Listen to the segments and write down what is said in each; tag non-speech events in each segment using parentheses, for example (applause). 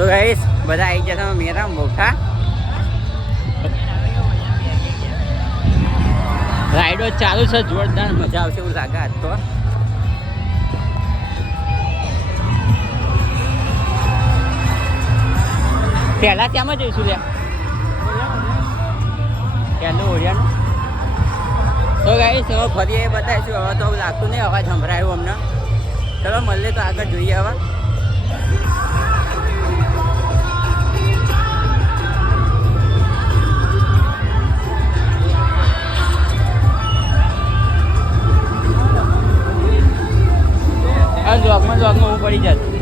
તો ગઈશ બધા આવી જશે મેરા મોટા. રાઈડો ચાલુ છે જોરદાર. મજા આવશે એવું લાગે આજ તો. પહેલા ત્યાં જઈશું લે પહેલું ઓરિયાનું તો ગાઈશ હવે ફરી એ બતાવીશું હવે તો લાગતું નહીં અવાજ સંભળાયું અમને. ચલો મળીએ તો આગળ જોઈએ હવે. બ્લોગમાં હું પડી જશે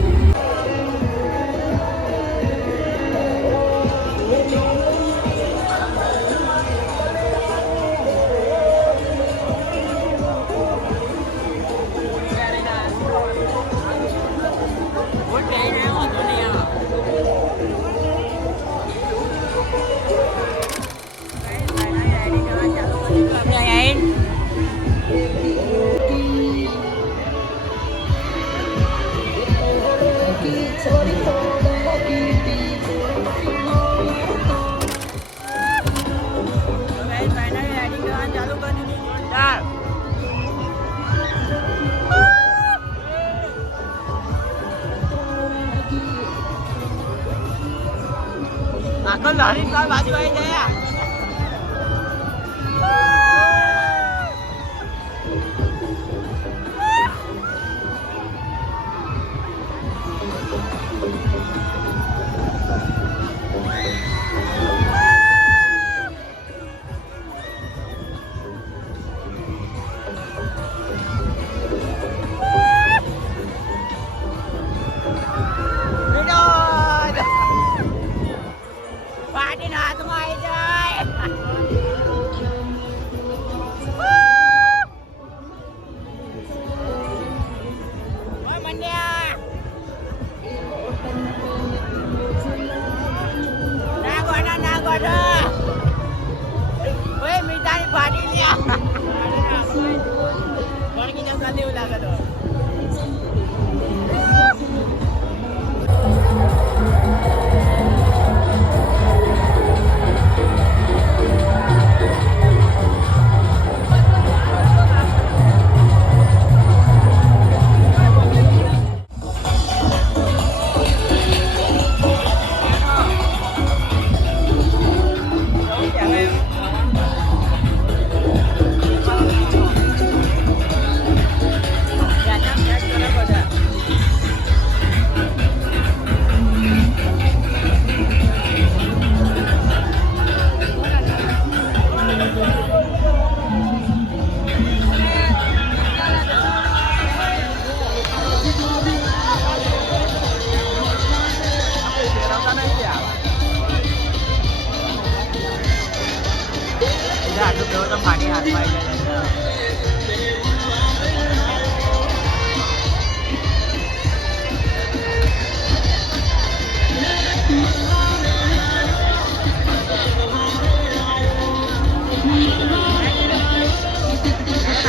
આટલું કેવો તો પાણી હાથમાં આવી જાય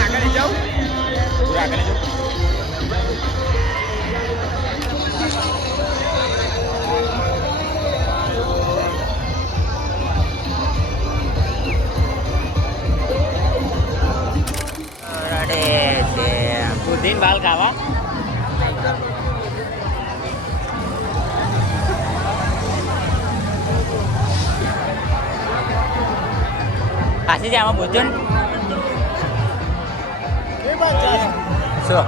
આગળ જાઉં આગળ જાઉં దీని బాల్ కావా પાછી જાય આમાં ભોજન શું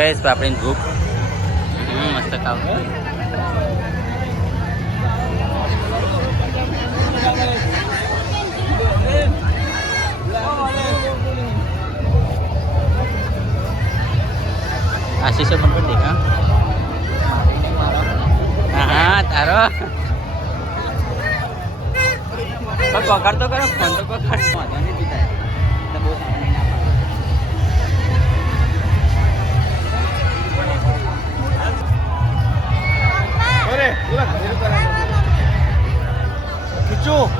તો ગઈશ પાપડીની ભૂખ હમ, મસ્ત ખાવું આશીષો પણ કરી દેખા હા હા તારો પણ પકડ તો ખીચું.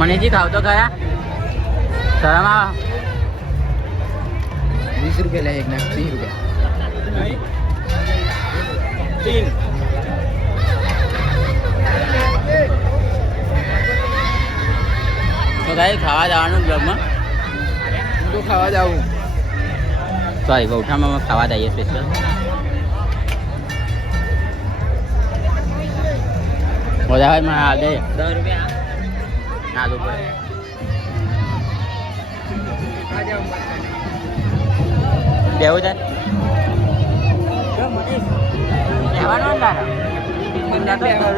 મનીજી ખાવ તો ખરા શરમ આવે વીસ રૂપિયા લે એક ના ત્રીસ રૂપિયા તીન તો ગાઈ ખાવા જવાનું બ્લોગમાં હું તો ખાવા જાઉં સોરી ગૌઠામાં અમે ખાવા જઈએ સ્પેશિયલ બધા હોય મને હાલ દે દસ રૂપિયા ના દો પડે આ જાઉં બેવું છે કહેવાનું તારા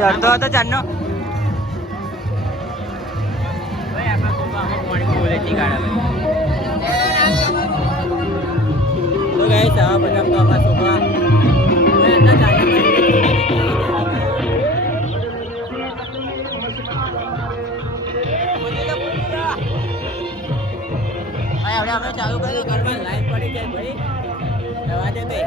રડતો હતો ચારનો તો ગઈ સવા બધા તો આપણા છોકરા ચાલુ કરી દો ઘરમાં લાઈન પડી જાય ભાઈ. રવા દે ભાઈ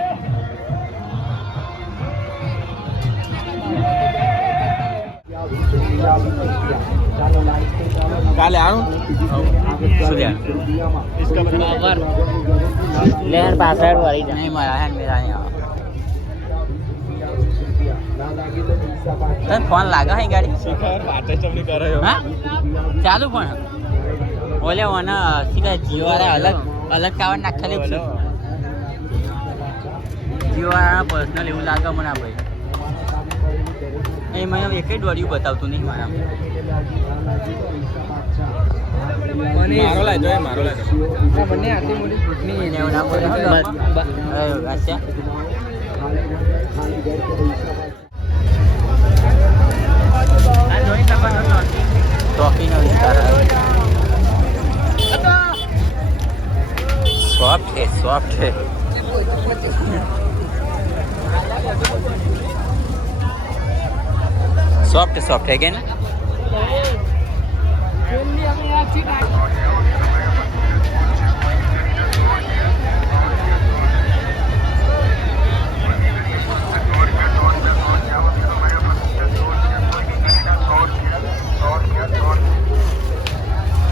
કાલે આવું? લે લેન પાછળ વળી નહીં મારા હેન મેરા નહીં તને ફોન લાગે હે ગાડી? શિખર વાટે ચમની કરે હા? ચાલુ પણ ઓલે મને સીધા જીઓ અલગ અલગ ટાવર નાખેલી છે. જીવારા પર્સનલ એવું લાગે મને આ ભાઈ. એ મને એક જ દોડ્યું બતાવતું નહીં મારા મને મારો લાજો એ મારો લાજો બંને આટલી મોટી ચૂંટણી એને એવું ના બોલે. હો ગામમાં. અરે, અચ્છા. આ જોઈ શકો soft है soft soft सॉफ्ट सॉफ्ट है क्या ना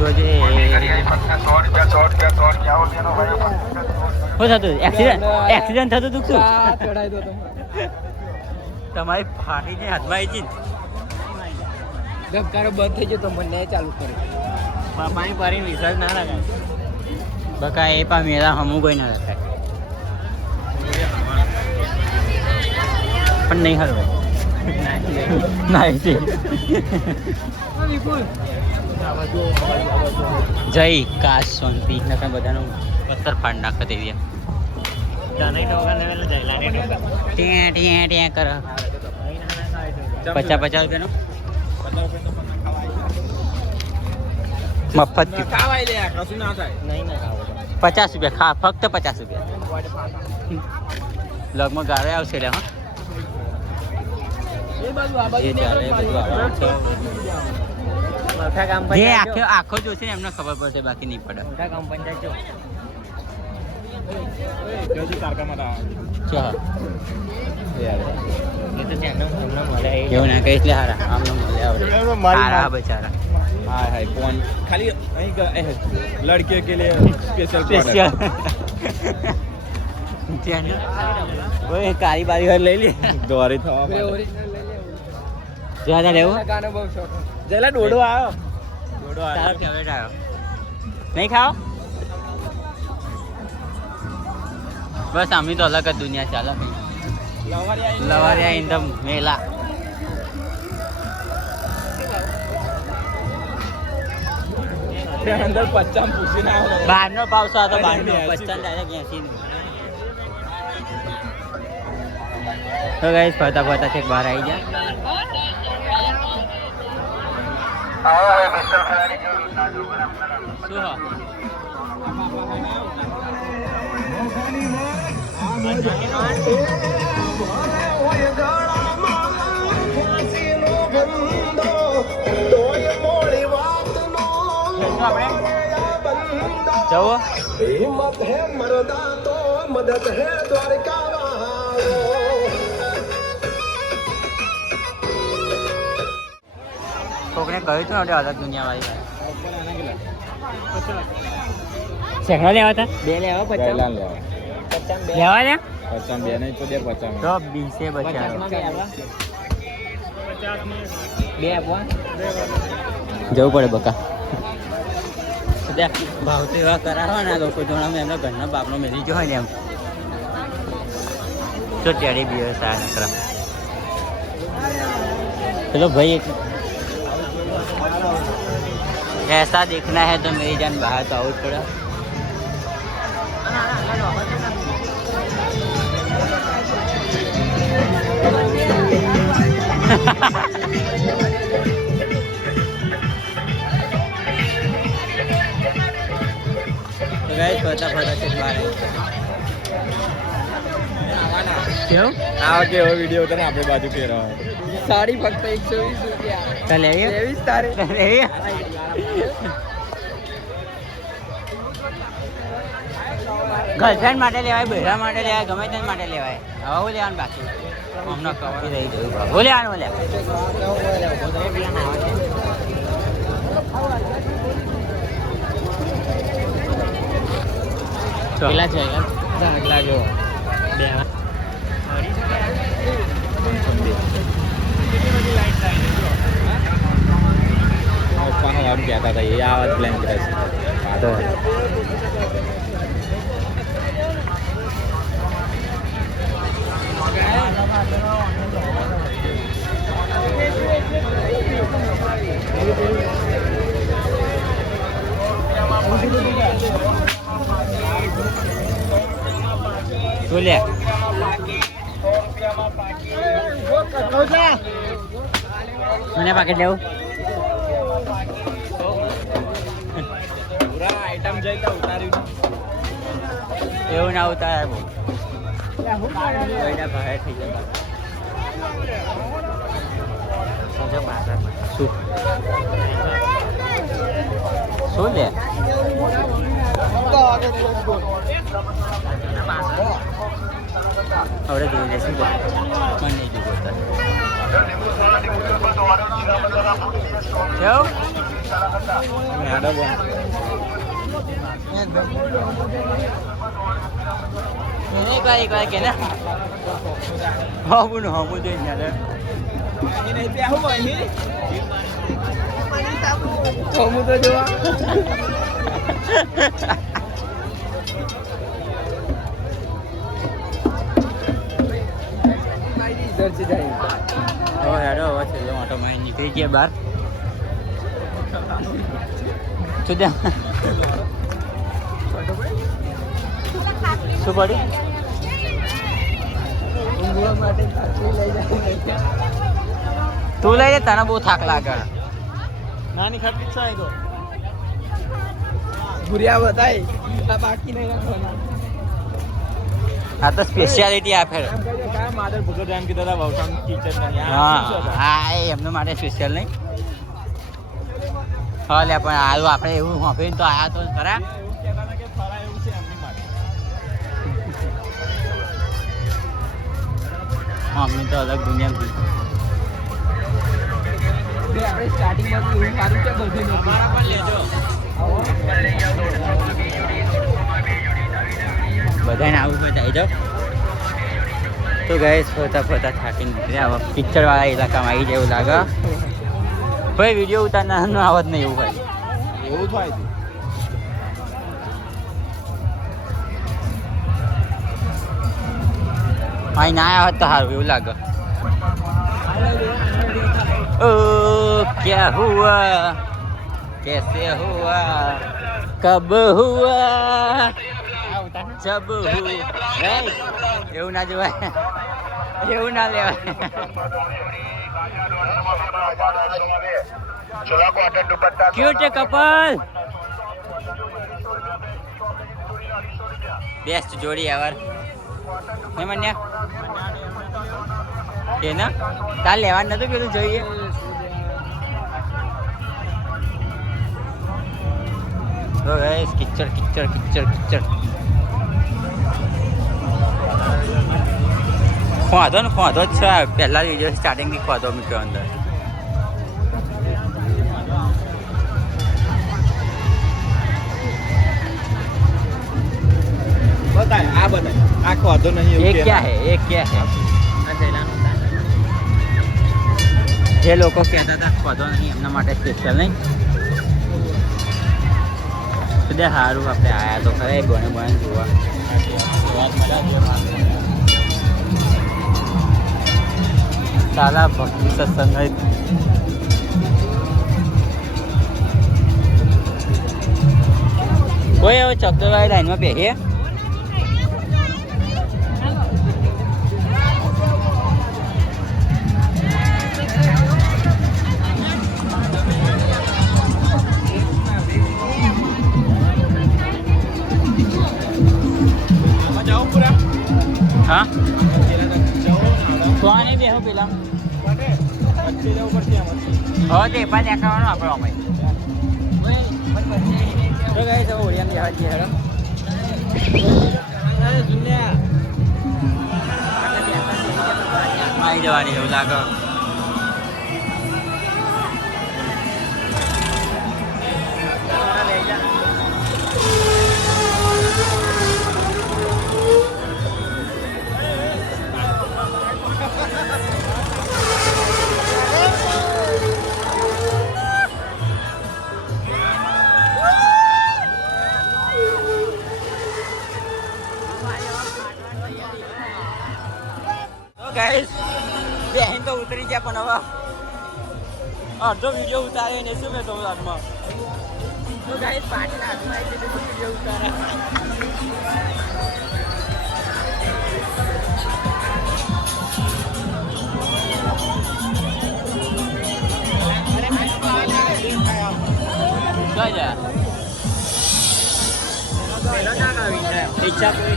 જોજે શું થતું? એક્સિડન્ટ? એક્સિડન્ટ થતું તું શું? તમારી ફાટી જે હાથમાં આવી હતી ધબકારો બંધ થઈ ગયો તો મને ચાલુ કરે. પાણી પાણીને વિશ્વાસ ના રાખે બકા એ પા મેરા હમું કોઈ ના લખાય. પણ નહીં હલવાય. ના નાઈ વિપુલ. જય કાશ શાંતિ નકર બધાનો પથ્થર ફાડ નાખે દે ત્યાં ત્યાં ત્યાં કર. પચાસ પચાસ રૂપિયાનો? મફત પચાસ રૂપિયા ખા ફક્ત પચાસ રૂપિયા. લગમાં ગાળે આવશે લે હા. એ બાજુ આ એ મોટા ગામ જે આખો આખો જોશે એમને ખબર પડશે બાકી નહીં પડે. મોટા ગામ પંચાયત લડકે કે લે સ્પેશિયલ સ્પેશિયલ ઓય કારી બારી લઈ લે. દોરી થવા જ્યાં રહેવું ગાનો બહુ શોખ જેલા ડોડો આવ્યો ડોડો તારો આવ્યો ફેવરેટ આવ્યો નહીં ખાઓ? બસ અમે તો અલગ જ દુનિયા ચાલે ભાઈ. લવારિયા ઇન ધ મેલા. ત્યાં અંદર પચ્ચામ પૂછીને આવ્યો બહારનો ભાવ હતો બહારનો પચાસ ડાયરેક્ટ એસી તો ગાઈસ ફરતા ફરતા છેક બહાર આવી ગયા આપણે જવું. હિંમત હે મરદા તો મદદ હે દ્વારકા કોકને કહ્યું હતું આપણે અલગ દુનિયા વાળી શેખડો લેવા હતા? બે લેવા પચાસ. લેવા. ને પચાસ બે નહીં તો બે પચાસ. તો બીસે પચાસ. બે આપવા જવું પડે બકા. ભાવ તો એવા કરાવવાના લોકો જોણા એમના ઘરના બાપનો મેરી ગયો હોય ને એમ. તો ટેડી બિયર સારા નકરા. ચલો ભાઈ એક जैसा देखना है तो मेरी जान बाहर तो आउट थोड़ा (laughs) तो गए छोटा फटा चिटवा रहे કેવું આ કે એવો વીડિયો તને આપણે બાજુ ફેરવા સાડી ફક્ત એકસો વીસ રૂપિયા. ચાલે ત્રેવીસ તારે. ગર્લફ્રેન્ડ માટે લેવાય બહેરા માટે લેવાય ગમે તેના માટે લેવાય. હવે હું લેવાનું બાકી? હમણાં કવર રહી ગયું. હું લેવાનું લે કેટલા છે યાર બે પપ્પાનો આમ કહેતા હતા એ આ વાત પ્લાન કરે તો શું લે મને પાકેટ લેવું પૂરા આઈટમ જઈતા ઉતાર્યું એવું ના ઉતારે બહુ કોઈના ભારે થઈ જતા શું શું લે જોઈ મને નહીં જોવું કેવું એક વાર એક વાર કે ને હમું નું હમું જોઈને યાર હું તો જોવા માં ગયા બહાર શું ત્યાં? શું પડ્યું ઊંઘવા લઈ જાય તું લઈ લે તને બહુ થાક લાગે. નાની ખાટલી છે તો. ભૂરિયા બતાય આ બાકી નહીં રાખવાના. આ તો સ્પેશિયાલિટી આપે. માદર ભગત એમ કીધા હતા વવસામ ટીચર નહીં હા હા એ એમના માટે સ્પેશિયલ નહીં. હા લે પણ હાલ આપણે એવું વાપરીને તો આયા તો ખરા. અલગ દુનિયા બે આપણે સ્ટાર્ટિંગમાં એવું સારું છે બધી અમારા પણ લેજો. બધાને આવું આવી જાઓ તો ગઈ ફરતા ફરતા થાકી નીકળ્યા હવે પિક્ચર વાળા ઇલાકામાં આવી જેવું લાગે ભાઈ વિડીયો ઉતારનારનો આવત નહીં એવું ભાઈ એવું થાય છે અહીં ના આવ્યા હોત તો સારું એવું લાગે ओ क्या हुआ कैसे हुआ कब हुआ जब हुआ એવું ના જોવાય. એવું ના લેવાય. ક્યુટ છે કપલ? બેસ્ટ જોડી યાર હે મન્યા? કે ના? તાર લેવાનું નતું પેલું જોઈએ. તો ગાઈસ કિચડ કિચડ કિચડ કિચડ ખોધો ને ખોધો જ છે. પહેલાં સ્ટાર્ટિંગ સ્ટાર્ટિંગથી ખોધો મિત્રો અંદર. બતાય આ બતાય. આ ખોધો નહીં એ ક્યાં હે એ ક્યાં હે? જે લોકો કહેતા હતા ખોધો નહીં એમના માટે સ્પેશિયલ નહીં. બધા સારું આપણે આવ્યા તો ખરે બને બને જોવા. સાલા ભક્તિ સત્સંગ જ. કોઈ હવે ચક્કરવાળી લાઈનમાં બેસીએ આમાં જાઓ પૂરા હા જાઓ તો આને બેહો પેલા. હવે તે આપણે અમે. તો ગઈ તો ઓળિયાને જવા જઈએ હેડો. આવી જવાની એવું લાગે. ગાઈસ બેહીન તો ઉતરી ગયા પણ હવે અડધો વીડિયો ઉતારે ને શું મેં હાથમાં? તો ગાઈસ પાટીના હાથમાં આવી છે વીડિયો ઉતારે. ઈચ્છા પૂરી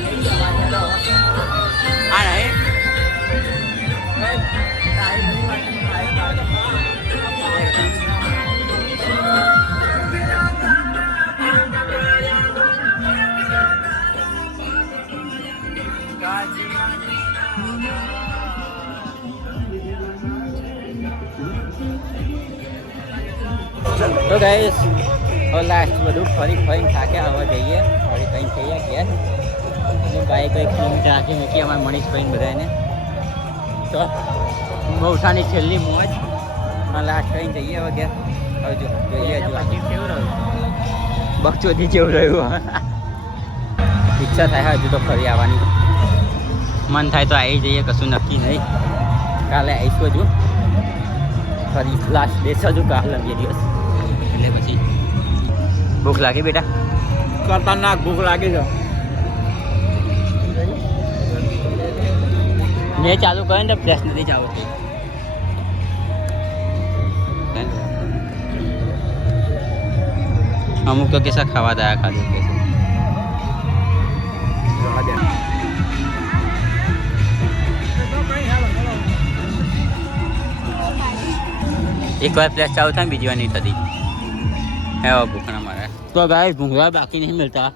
તો હવે લાસ્ટ બધું ફરી ફરીને થાક્યા હવે જઈએ. ફરી કંઈ થઈએ ઘેર અને બાઈક એક કિલોમીટર આખી મૂકી, અમારે મનીષભાઈ બધાને તો મૌસાની છેલ્લી મોજ. લાસ્ટ કરીને જઈએ હવે ઘેર હવે જો, જોઈએ હજુ. કેવું રહ્યું બકચોથી જેવું રહ્યું ઈચ્છા થાય, હજુ તો ફરી આવવાની. મન થાય તો આવી જઈએ, કશું નક્કી નહીં. કાલે આવીશું હજુ. ફરી લાસ્ટ બેસ હજુ, કાલે બે દિવસ. એટલે પછી ભૂખ લાગી બેટા? ખતરનાક ભૂખ લાગી છે. મેં ચાલુ કરે ને ફ્લેશ નથી ચાલુ અમુક તો કેસા ખાવા દયા ખાધું એક વાર ફ્લેશ ચાલુ થાય બીજી વાર નહીં થતી. હવે ભૂખના મારે. તો ગાય ભૂંગળા બાકી નહીં મળતા.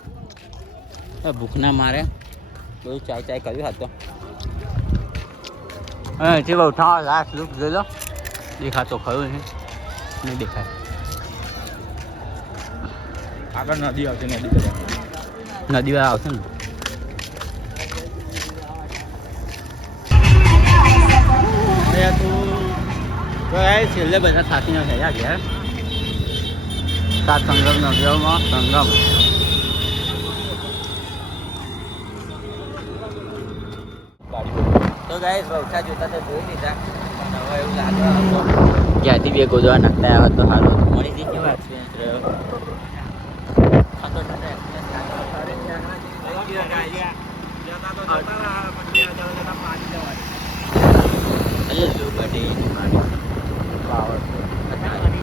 હવે ભૂખના મારે. બધું ચાય ચાય કર્યું હતો હા જે ઉઠાવો લાસ્ટ લુક જોઈ લો. દેખાતો ખરું નહીં. નહીં દેખાય. આગળ નદી આવશે નદી નદી વાળા આવશે ને. ગાય છેલ્લે બધા થાકીને થયા ઘેર સાત સંગમ નગરમાં સંગમ. તો ગાય વવઠા જોતા તો જોઈ લીધા. હવે એવું લાગે ક્યાંથી બે ગોદવા નાખતા આવ્યા તો સારો. મળી જઈ કેવો એક્સપિરિયન્સ રહ્યો? બડી